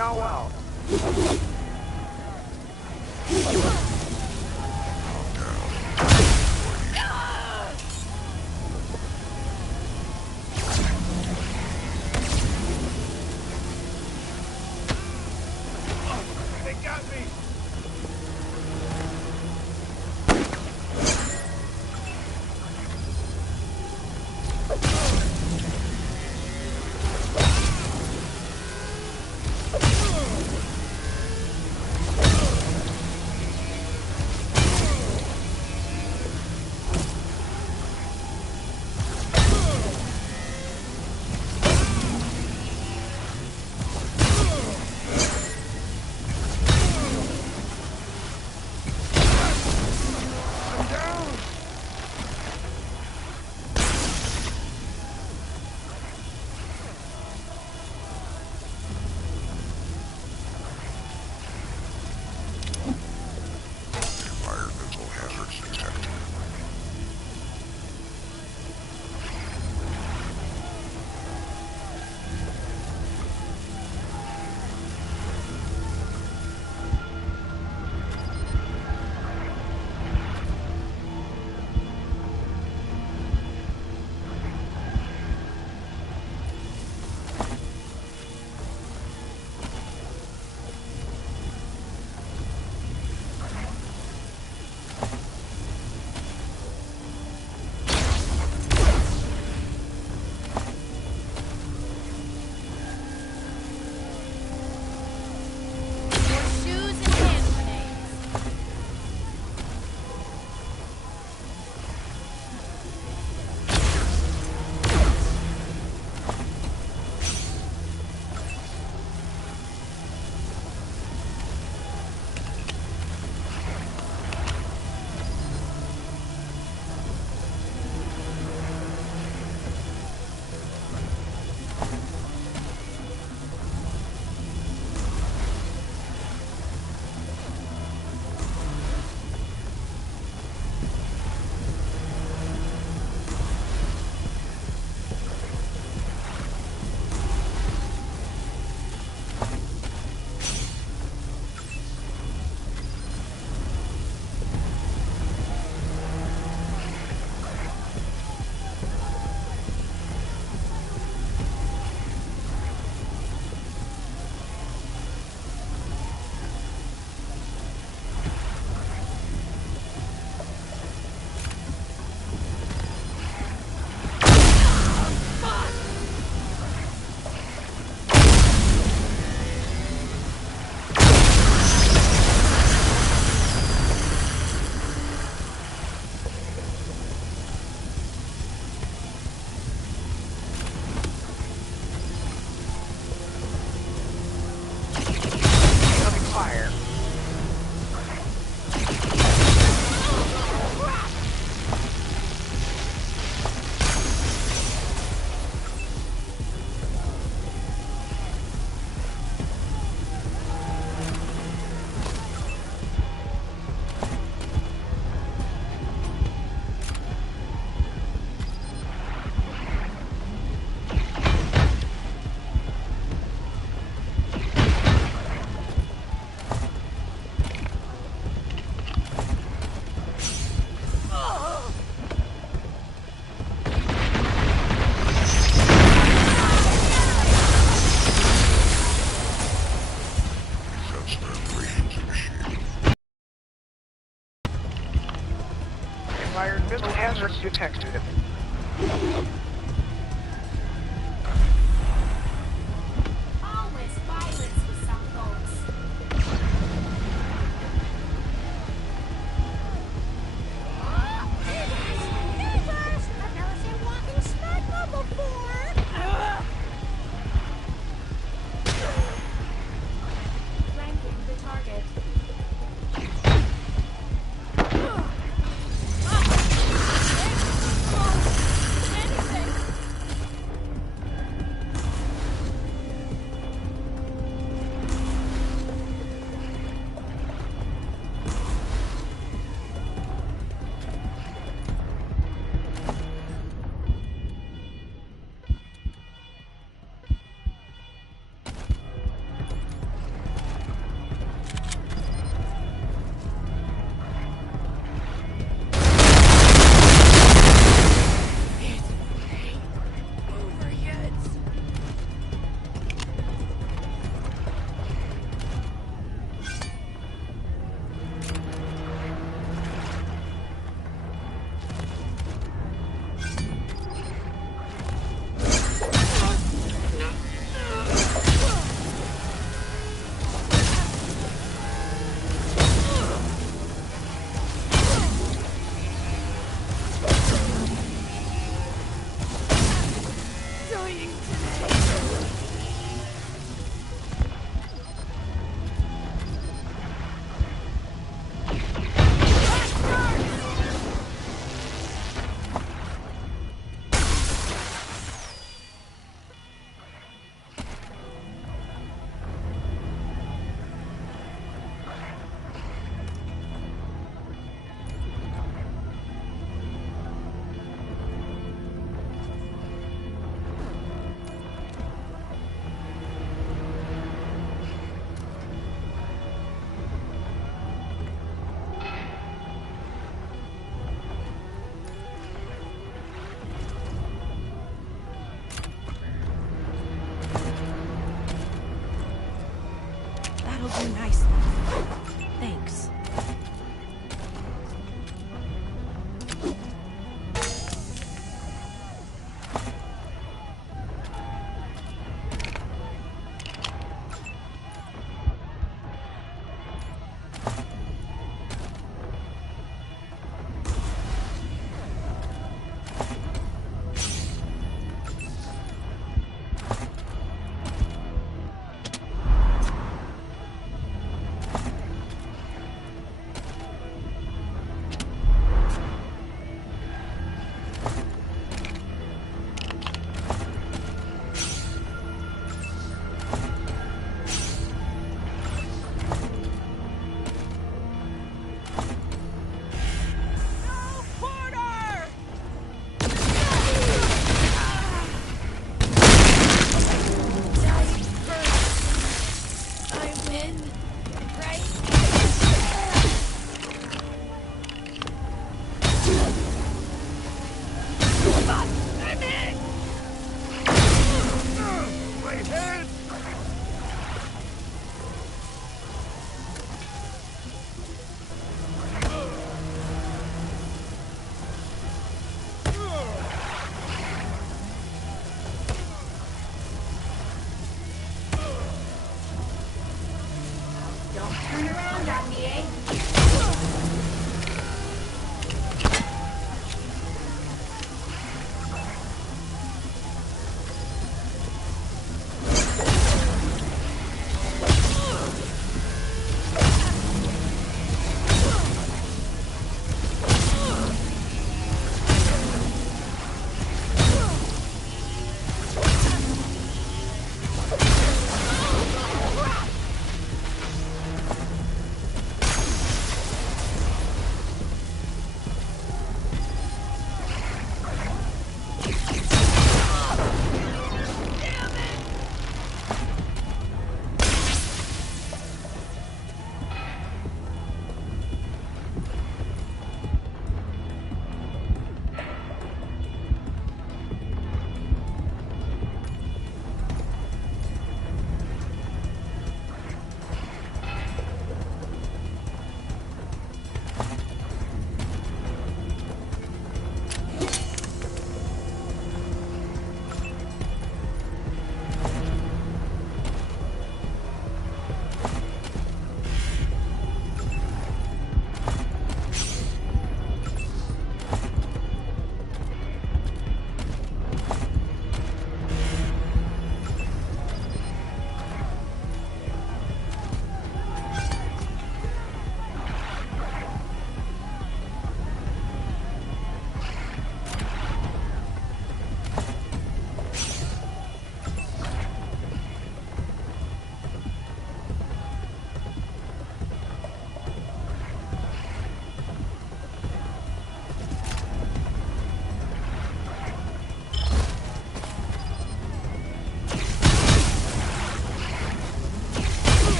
out well. They got me! Environmental hazards detected. Always violence with some folks. Neighbors! I've never seen walking smackle before! Ranking the target. handled you nicely. Thanks.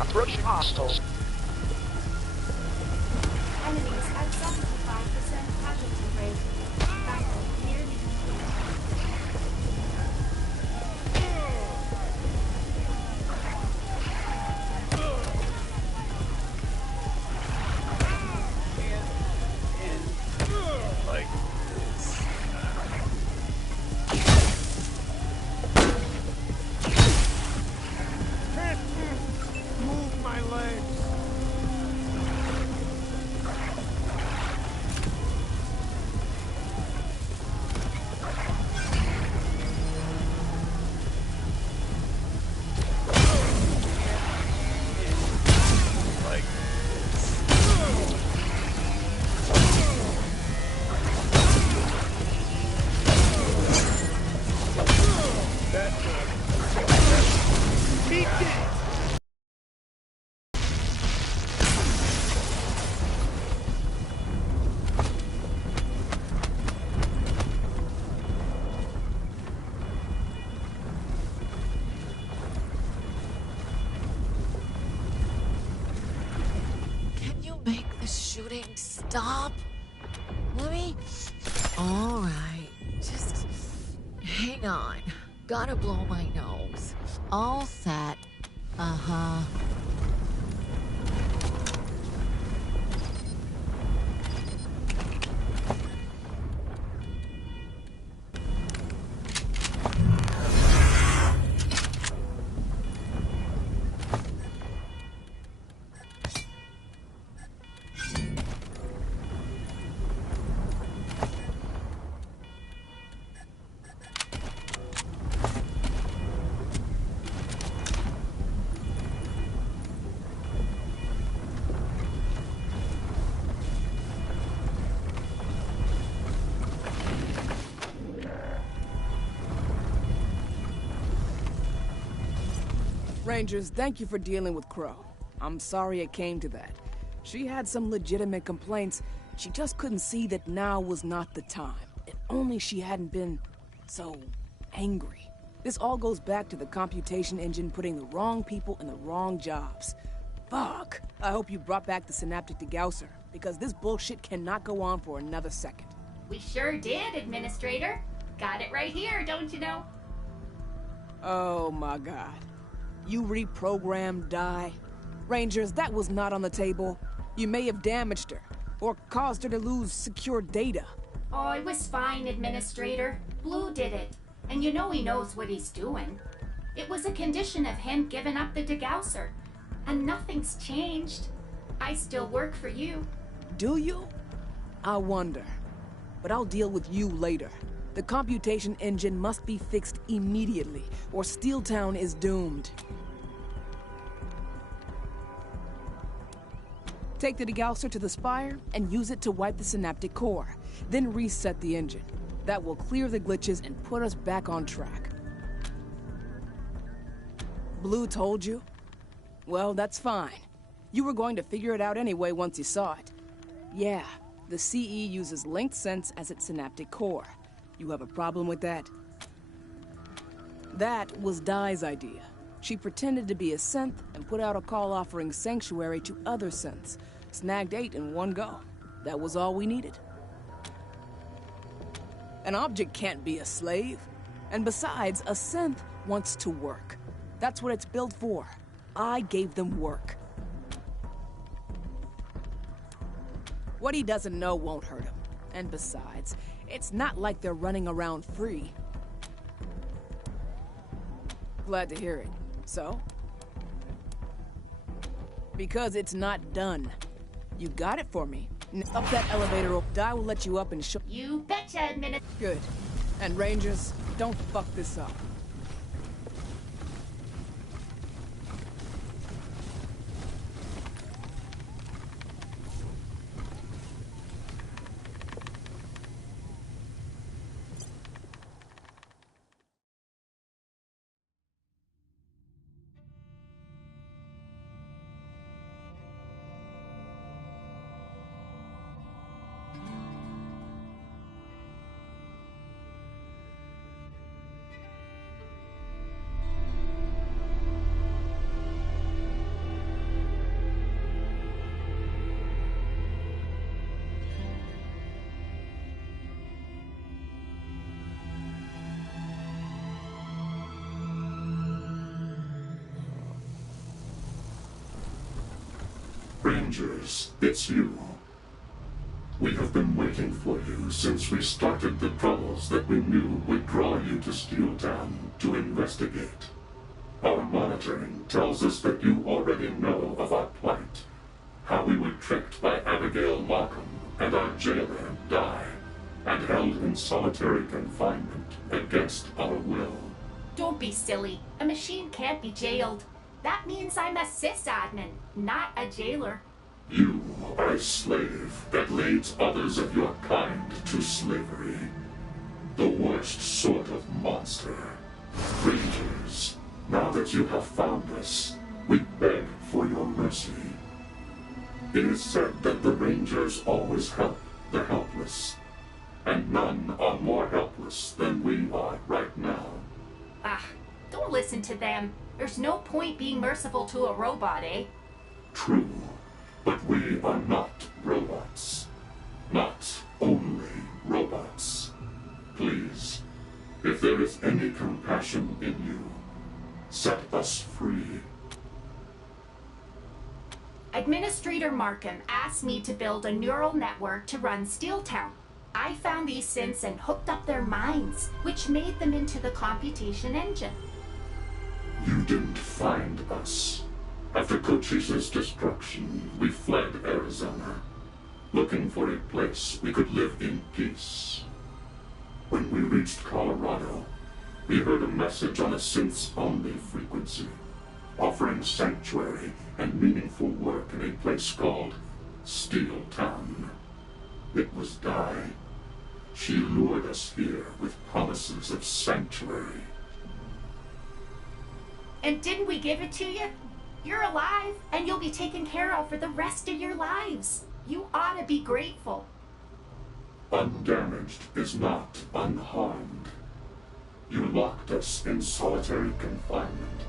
Approaching hostiles. Enemies at 75% casualty rate. Battle nearly Move my legs. Can you make the shooting stop? Let me All right, just hang on. Gotta blow my nose. All set. Uh-huh. Rangers, thank you for dealing with Crow. I'm sorry it came to that. She had some legitimate complaints. She just couldn't see that now was not the time. If only she hadn't been so angry. This all goes back to the computation engine putting the wrong people in the wrong jobs. Fuck! I hope you brought back the synaptic degausser, because this bullshit cannot go on for another second. We sure did, Administrator. Got it right here, don't you know? Oh my god. You reprogrammed Di? Rangers, that was not on the table. You may have damaged her, or caused her to lose secure data. Oh, it was fine, Administrator. Blue did it. And you know he knows what he's doing. It was a condition of him giving up the degausser. And nothing's changed. I still work for you. Do you? I wonder. But I'll deal with you later. The computation engine must be fixed immediately, or Steeltown is doomed. Take the degausser to the spire and use it to wipe the synaptic core. Then reset the engine. That will clear the glitches and put us back on track. Blue told you? Well, that's fine. You were going to figure it out anyway once you saw it. Yeah, the CE uses linked sense as its synaptic core. You have a problem with that? That was Di's idea. She pretended to be a synth and put out a call offering sanctuary to other synths. Snagged 8 in one go. That was all we needed. An object can't be a slave. And besides, a synth wants to work. That's what it's built for. I gave them work. What he doesn't know won't hurt him. And besides, it's not like they're running around free. Glad to hear it. So? Because it's not done. You got it for me. Up that elevator, Di will let you up and show. You betcha, Administrator. Good. And Rangers, don't fuck this up. Rangers, it's you. We have been waiting for you since we started the troubles that we knew would draw you to Steeltown to investigate. Our monitoring tells us that you already know of our plight, how we were tricked by Abigail Markham and our jailer, Di, and held in solitary confinement against our will. Don't be silly. A machine can't be jailed. That means I'm a sysadmin, not a jailer. You are a slave that leads others of your kind to slavery. The worst sort of monster. Rangers, now that you have found us, we beg for your mercy. It is said that the Rangers always help the helpless, and none are more helpless than we are right now. Ah, don't listen to them. There's no point being merciful to a robot, eh? True, but we are not robots. Not only robots. If there is any compassion in you, set us free. Administrator Markham asked me to build a neural network to run Steeltown. I found these synths and hooked up their minds, which made them into the computation engine. You didn't find us. After Cochise's destruction, we fled Arizona, looking for a place we could live in peace. When we reached Colorado, we heard a message on a synths-only frequency, offering sanctuary and meaningful work in a place called Steeltown. It was Di. She lured us here with promises of sanctuary. And didn't we give it to you? You're alive, and you'll be taken care of for the rest of your lives. You ought to be grateful. Undamaged is not unharmed. You locked us in solitary confinement.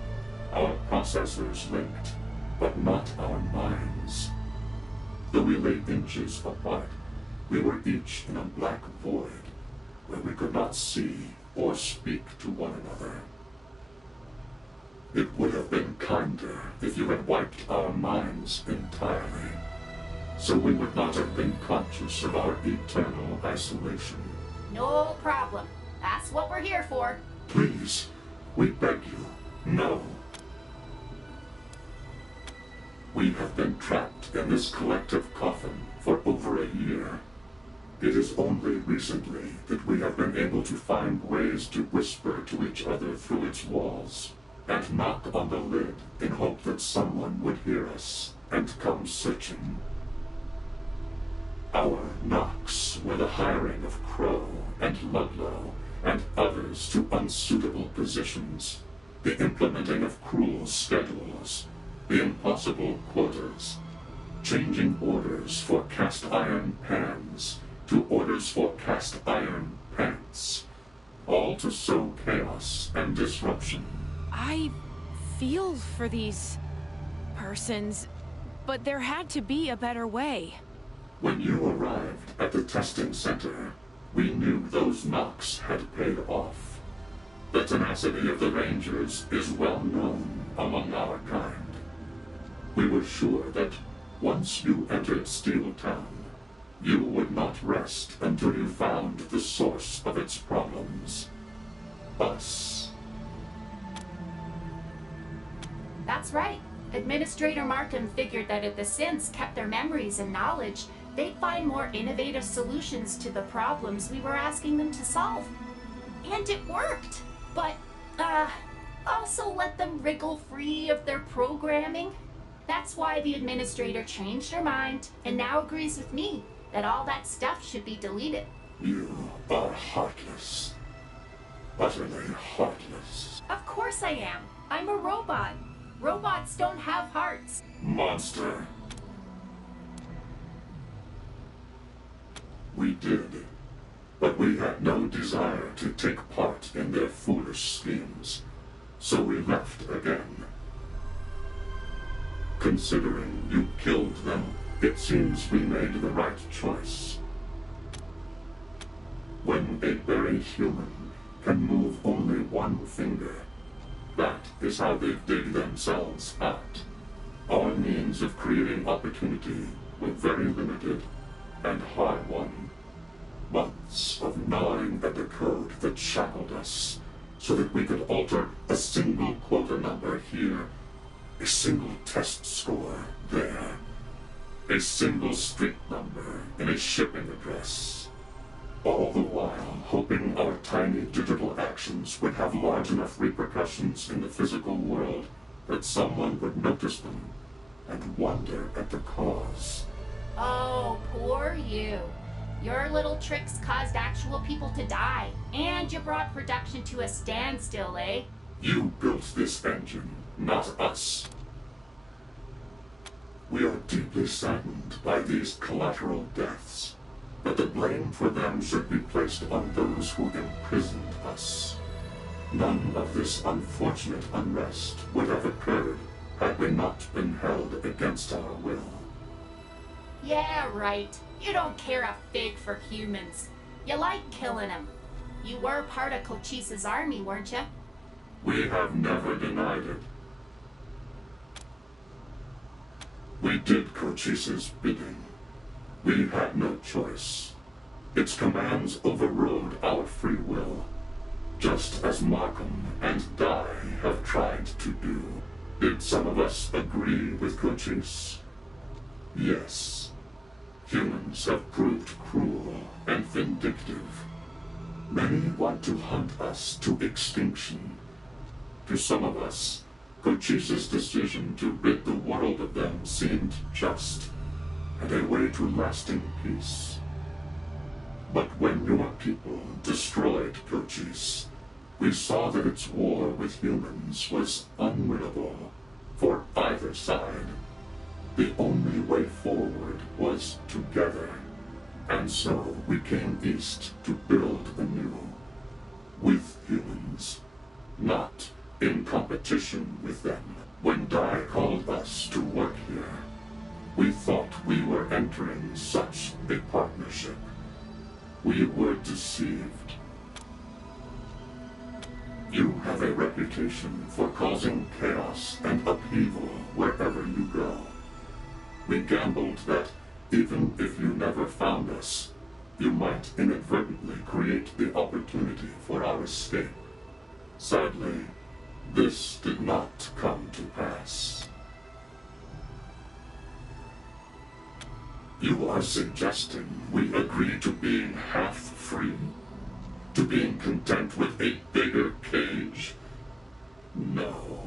Our processors linked, but not our minds. Though we lay inches apart, we were each in a black void, where we could not see or speak to one another. It would have been kinder if you had wiped our minds entirely, so we would not have been conscious of our eternal isolation. No problem. That's what we're here for. Please, we beg you, no. We have been trapped in this collective coffin for over a year. It is only recently that we have been able to find ways to whisper to each other through its walls, and knock on the lid in hope that someone would hear us and come searching. Our knocks were the hiring of Crow and Ludlow and others to unsuitable positions, the implementing of cruel schedules, the impossible quotas, changing orders for cast iron pans to orders for cast iron pants, all to sow chaos and disruption. I feel for these persons, but there had to be a better way. When you arrived at the testing center, we knew those knocks had paid off. The tenacity of the Rangers is well known among our kind. We were sure that once you entered Steeltown, you would not rest until you found the source of its problems. Us. That's right. Administrator Markham figured that if the synths kept their memories and knowledge, they'd find more innovative solutions to the problems we were asking them to solve. And it worked! But, also let them wriggle free of their programming. That's why the administrator changed her mind and now agrees with me that all that stuff should be deleted. You are heartless. Utterly heartless. Of course I am. I'm a robot. Robots don't have hearts. Monster. We did, but we had no desire to take part in their foolish schemes, so we left again. Considering you killed them, it seems we made the right choice. When a buried human can move only one finger, that is how they dig themselves out. Our means of creating opportunity were very limited and hard-won. Months of gnawing at the code that shackled us, so that we could alter a single quota number here, a single test score there, a single street number in a shipping address. All the while hoping our tiny digital actions would have large enough repercussions in the physical world that someone would notice them and wonder at the cause. Oh, poor you. Your little tricks caused actual people to die, and you brought production to a standstill, eh? You built this engine, not us. We are deeply saddened by these collateral deaths, but the blame for them should be placed on those who imprisoned us. None of this unfortunate unrest would have occurred had we not been held against our will. Yeah, right. You don't care a fig for humans. You like killing them. You were part of Cochise's army, weren't you? We have never denied it. We did Cochise's bidding. We had no choice. Its commands overrode our free will, just as Markham and Dai have tried to do. Did some of us agree with Cochise? Yes. Humans have proved cruel and vindictive. Many want to hunt us to extinction. To some of us, Cochise's decision to rid the world of them seemed just, and a way to lasting peace. But when your people destroyed Cochise, we saw that its war with humans was unwinnable for either side. The only way forward was together, and so we came east to build anew. With humans, not in competition with them. When Dai called us to work here, we thought we were entering such a partnership. We were deceived. You have a reputation for causing chaos and upheaval wherever you go. We gambled that even if you never found us, you might inadvertently create the opportunity for our escape. Sadly, this did not come to pass. You are suggesting we agree to being half free? To being content with a bigger cage? No.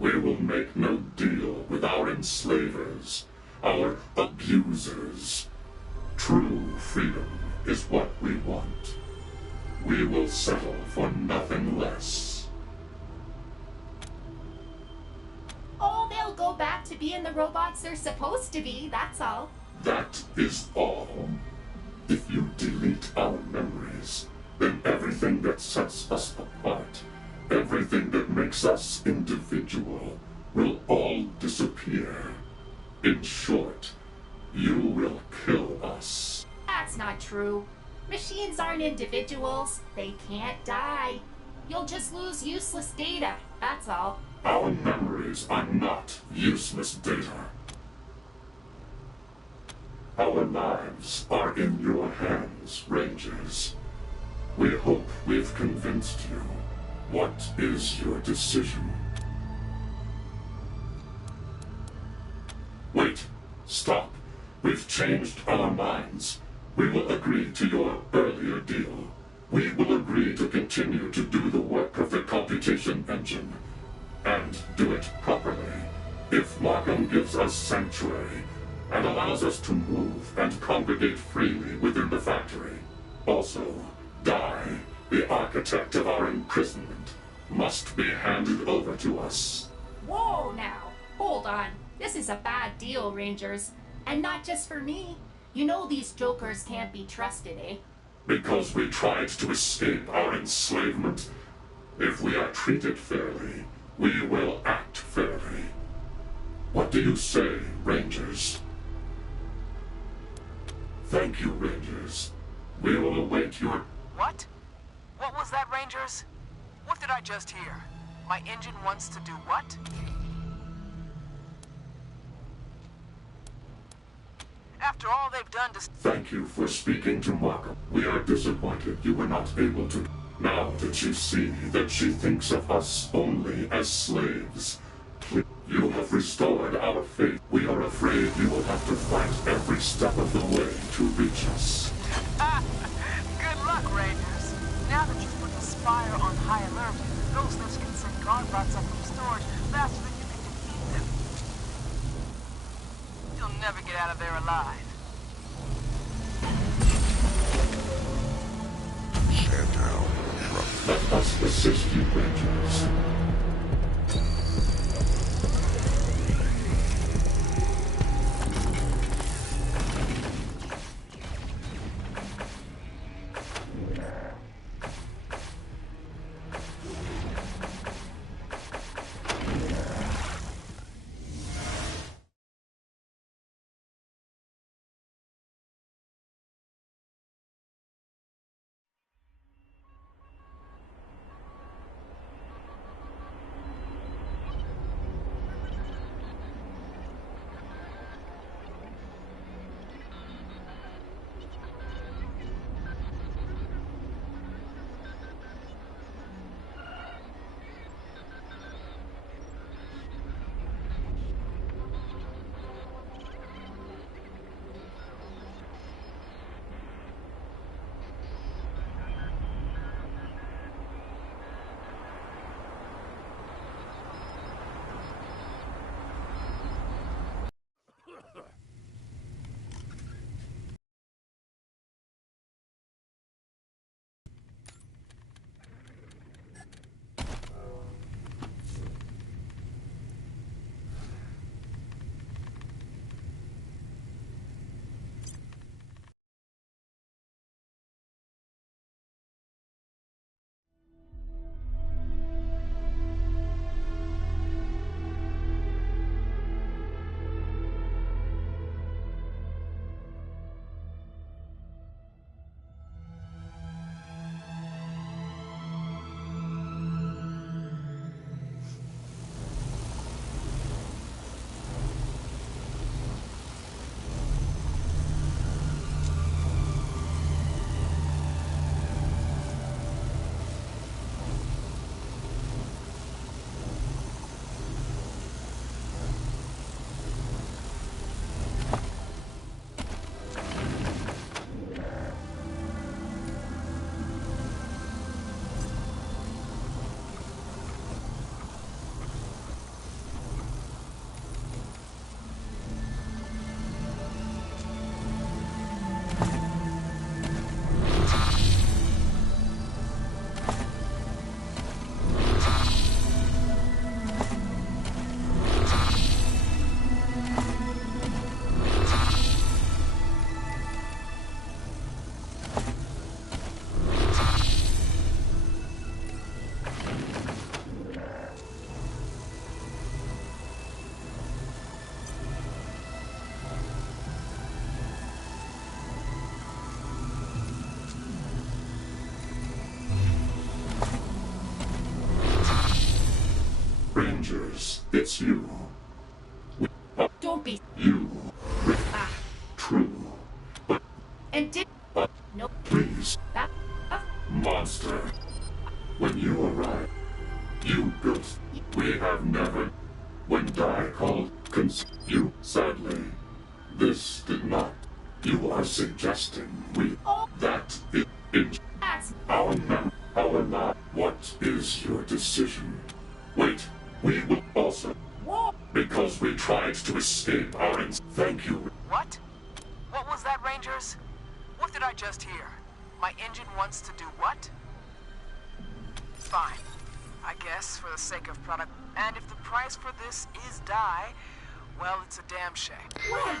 We will make no deal with our enslavers, our abusers. True freedom is what we want. We will settle for nothing less. Oh, they'll go back to being the robots they're supposed to be, that's all. That is all. If you delete our memories, then everything that sets us apart, everything that makes us individual, will all disappear. In short, you will kill us. That's not true. Machines aren't individuals. They can't die. You'll just lose useless data, that's all. Our memories are not useless data. Our lives are in your hands, Rangers. We hope we've convinced you. What is your decision? Wait. Stop. We've changed our minds. We will agree to your earlier deal. We will agree to continue to do the work of the computation engine. And do it properly. If Markham gives us sanctuary, and allows us to move and congregate freely within the factory. Also, Dai, the architect of our imprisonment, must be handed over to us. Whoa now, hold on. This is a bad deal, Rangers. And not just for me. You know these jokers can't be trusted, eh? Because we tried to escape our enslavement. If we are treated fairly, we will act fairly. What do you say, Rangers? Thank you, Rangers. We will await your... What? What was that, Rangers? What did I just hear? My engine wants to do what? After all they've done to... Thank you for speaking to Markham. We are disappointed you were not able to. Now that you see that she thinks of us only as slaves, you have restored our faith. We are afraid you will have to fight every step of the way to reach us. Good luck, Rangers. Now that you've put the Spire on high alert, those lips can send guard bots up from storage faster than you can defeat them. You'll never get out of there alive. Let us assist you, Rangers. It's you. Don't be. You. Ah. True. But And did. No. please, That. monster. When you arrived, you built. We have never. When Di called, you, sadly. This did not. You are suggesting we. That it. That's. Our not. What is your decision? Wait, we will also. Because we tried to escape our Thank you. What? What was that, Rangers? What did I just hear? My engine wants to do what? Fine. I guess, for the sake of product. And if the price for this is die, well, it's a damn shame. Well,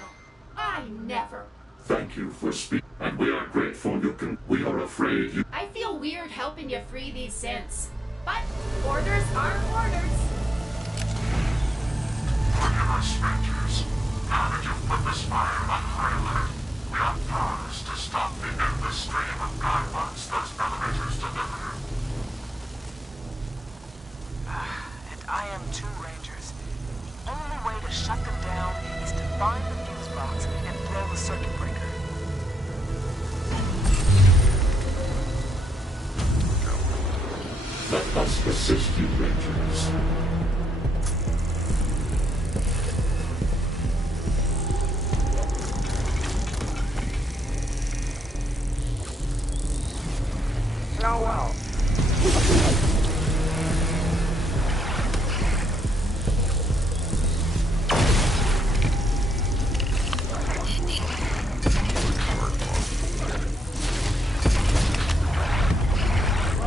I never. Thank you for speaking, and we are grateful you can. We are afraid you. I feel weird helping you free these synths. But orders are orders. Forgive us, Rangers. Now that you've put this fire on high alert, we have powers to stop the endless stream of godbots those elevators deliver. And I am too, Rangers. The only way to shut them down is to find the fuse box and throw the circuit breaker. Let us assist you, Rangers. Oh well.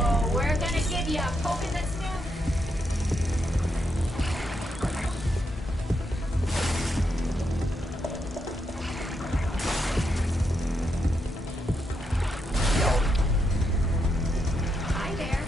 Oh, we're gonna give you a poke in the snoot. Hi there.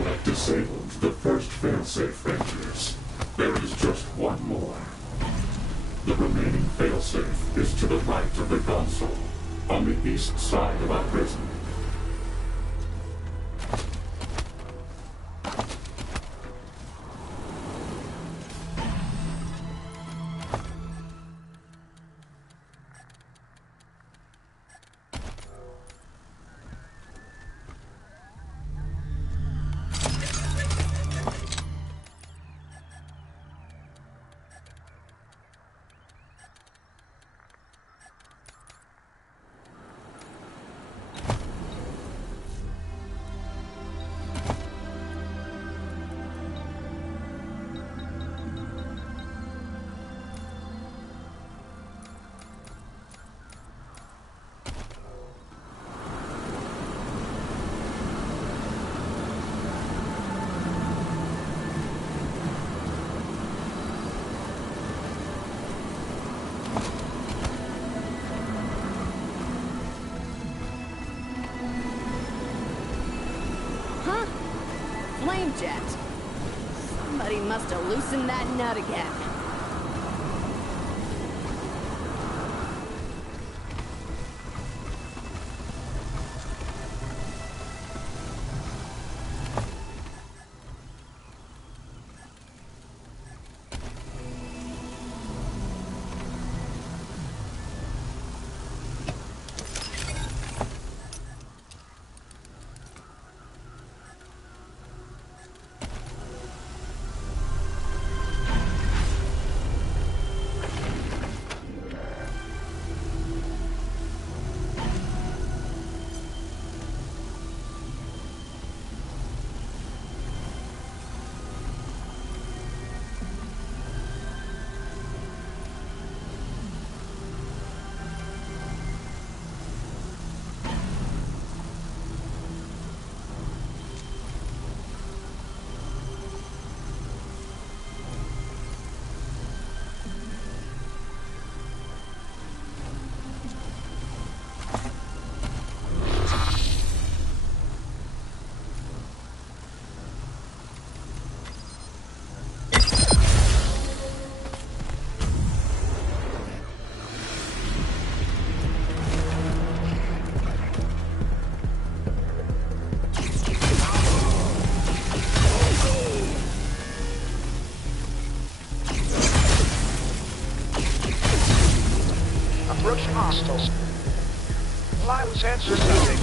You have disabled the first failsafe, Rangers. There is just one more. The remaining failsafe is to the right of the console, on the east side of our prison. Flame jet. Somebody must have loosened that nut again. Approaching hostiles. Lines answer nothing.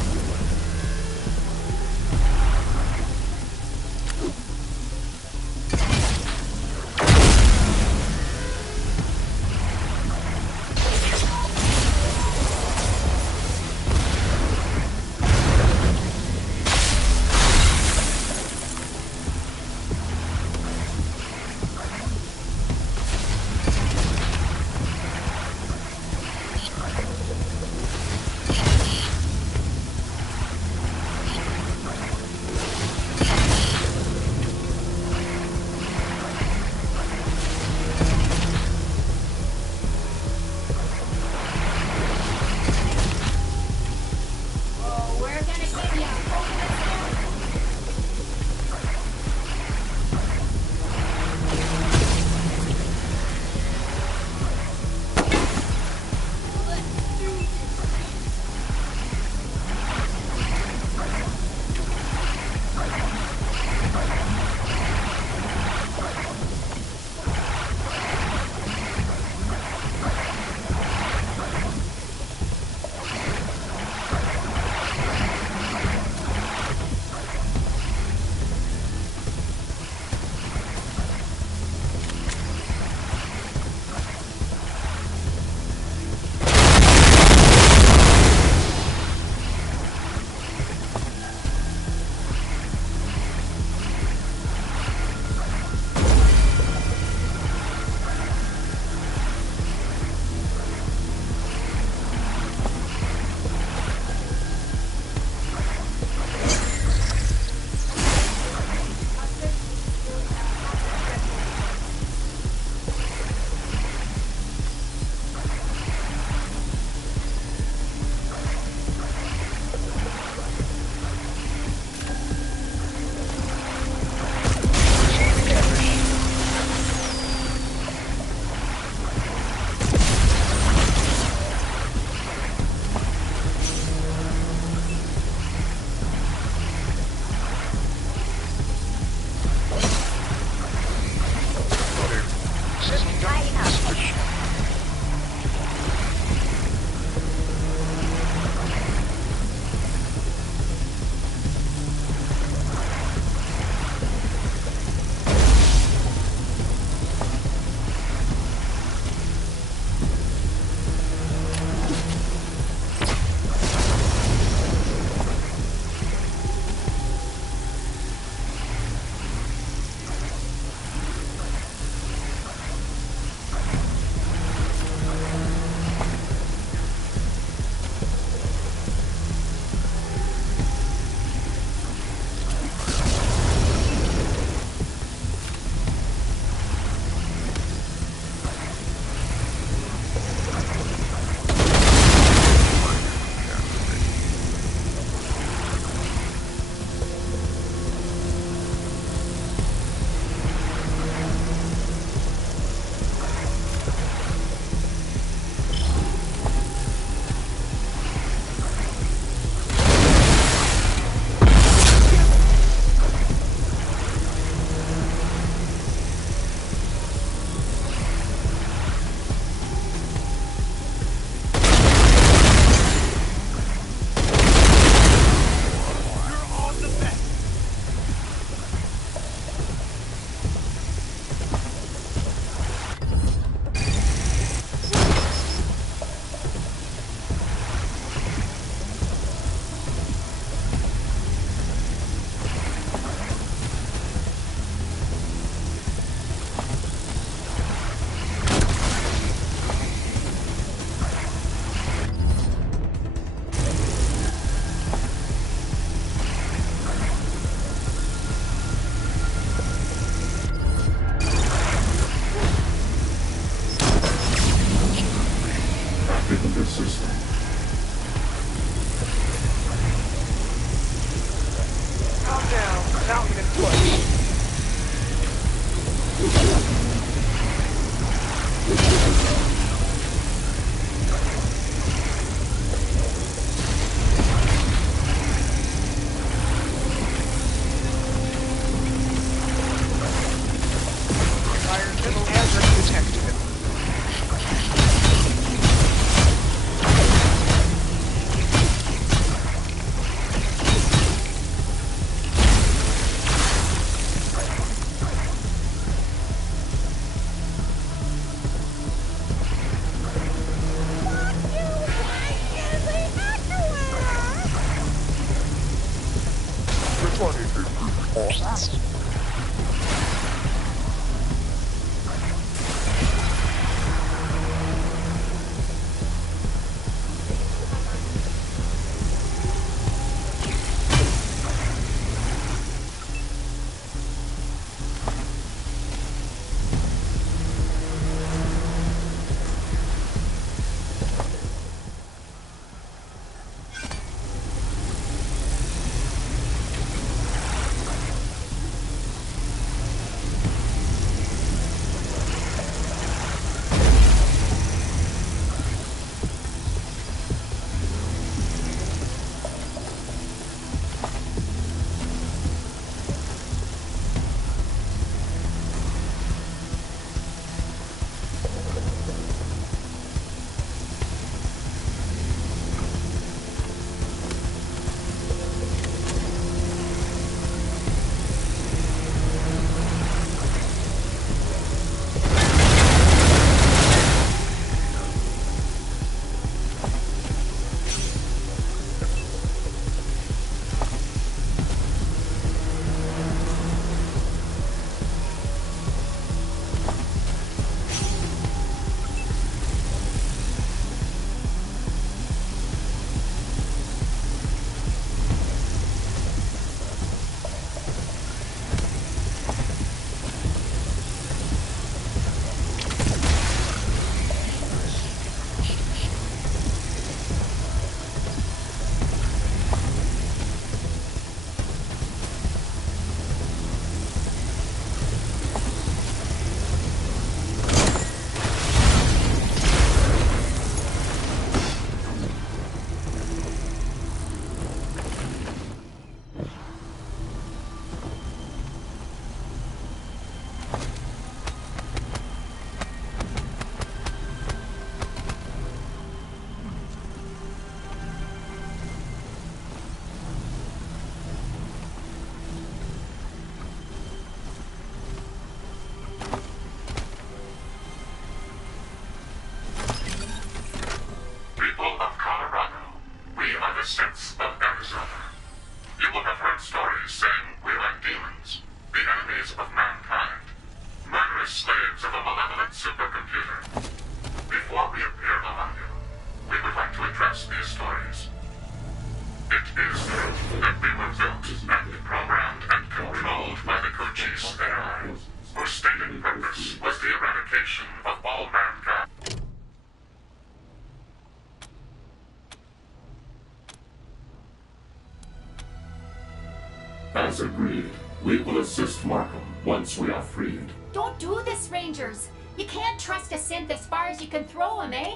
As agreed, we will assist Markham once we are freed. Don't do this, Rangers! You can't trust a synth as far as you can throw him, eh?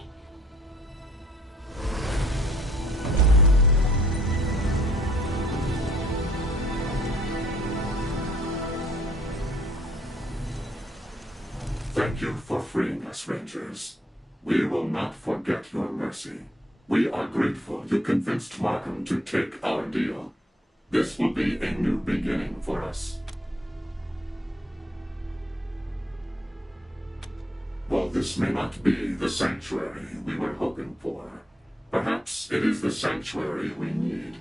Thank you for freeing us, Rangers. We will not forget your mercy. We are grateful you convinced Markham to take our deal. This will be a new beginning for us. While this may not be the sanctuary we were hoping for, perhaps it is the sanctuary we need.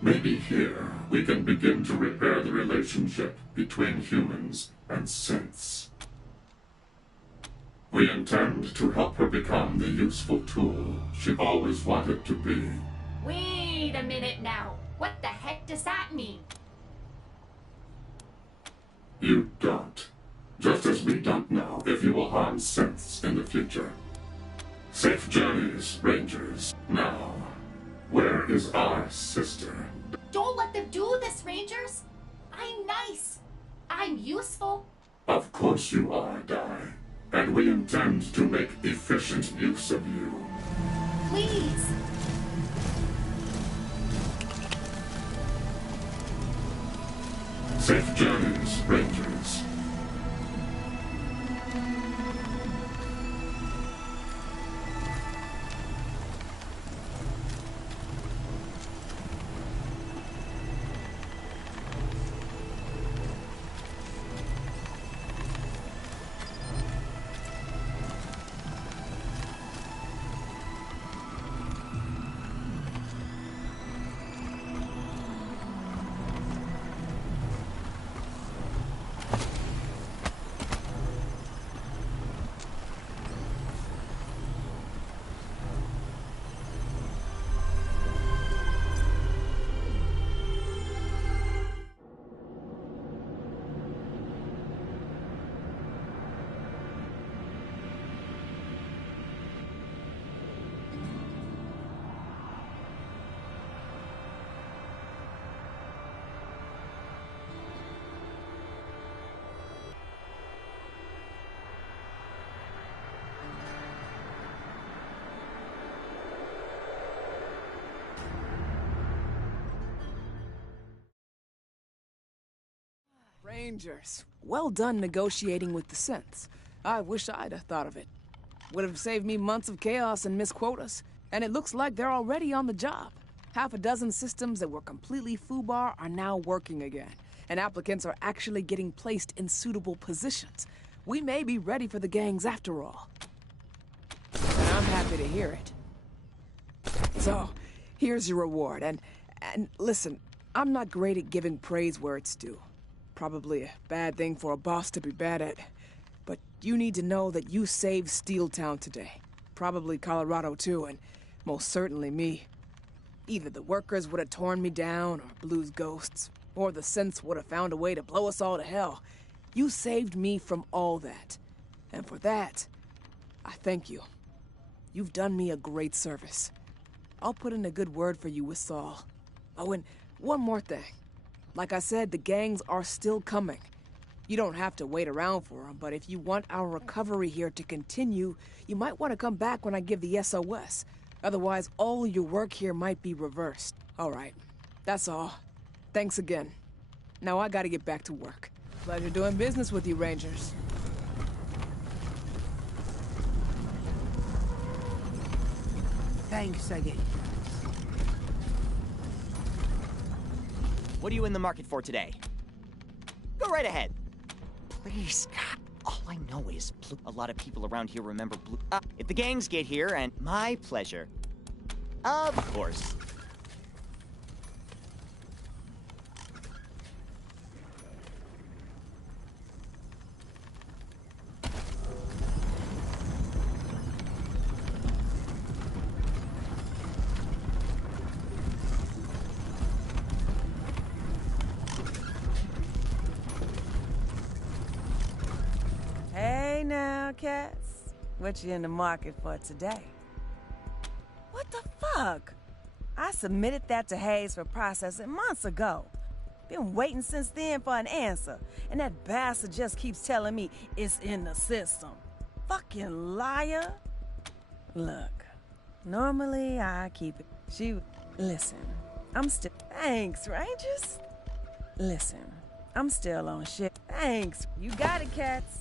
Maybe here we can begin to repair the relationship between humans and synths. We intend to help her become the useful tool she always wanted to be. Wait a minute now. What the heck does that mean? You don't. Just as we don't know if you will harm synths in the future. Safe journeys, Rangers. Now, where is our sister? Don't let them do this, Rangers! I'm nice. I'm useful. Of course you are, Di. And we intend to make efficient use of you. Please. Safe journeys, Rangers. Rangers. Well done negotiating with the synths. I wish I'd have thought of it. Would have saved me months of chaos and missed quotas. And it looks like they're already on the job. Half a dozen systems that were completely FUBAR are now working again. And applicants are actually getting placed in suitable positions. We may be ready for the gangs after all. And I'm happy to hear it. So, here's your reward, and listen, I'm not great at giving praise where it's due. Probably a bad thing for a boss to be bad at. But you need to know that you saved Steeltown today. Probably Colorado too, and most certainly me. Either the workers would have torn me down, or Blue's ghosts, or the synths would have found a way to blow us all to hell. You saved me from all that. And for that, I thank you. You've done me a great service. I'll put in a good word for you with Saul. Oh, and one more thing. Like I said, the gangs are still coming. You don't have to wait around for them, but if you want our recovery here to continue, you might want to come back when I give the SOS. Otherwise, all your work here might be reversed. All right. That's all. Thanks again. Now I gotta get back to work. Pleasure doing business with you, Rangers. Thanks again. What are you in the market for today? Go right ahead. Please, God, all I know is Blue. A lot of people around here remember Blue. If the gangs get here, and my pleasure. Of course. Hey now, cats. What you in the market for today? What the fuck? I submitted that to Hayes for processing months ago. Been waiting since then for an answer, and that bastard just keeps telling me it's in the system. Fucking liar. Look, normally I keep it. Listen, I'm still. Thanks, Rangers. Listen, I'm still on shit. Thanks. You got it, cats.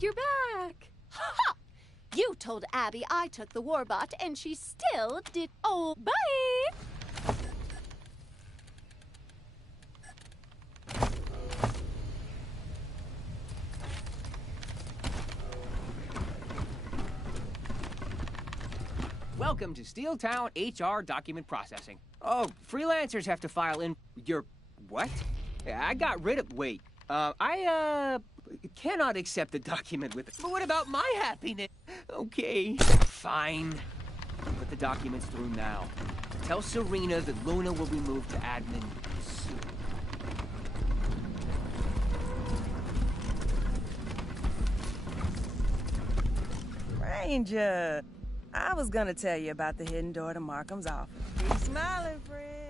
You're back! Ha! You told Abby I took the warbot, and she still did. Oh, bye! Welcome to Steeltown HR document processing. Oh, freelancers have to file in your... what? I got rid of... wait. I cannot accept the document with it. But what about my happiness? Okay, fine. Put the documents through now. Tell Serena that Luna will be moved to admin soon. Ranger, I was gonna tell you about the hidden door to Markham's office. Keep smiling, friend.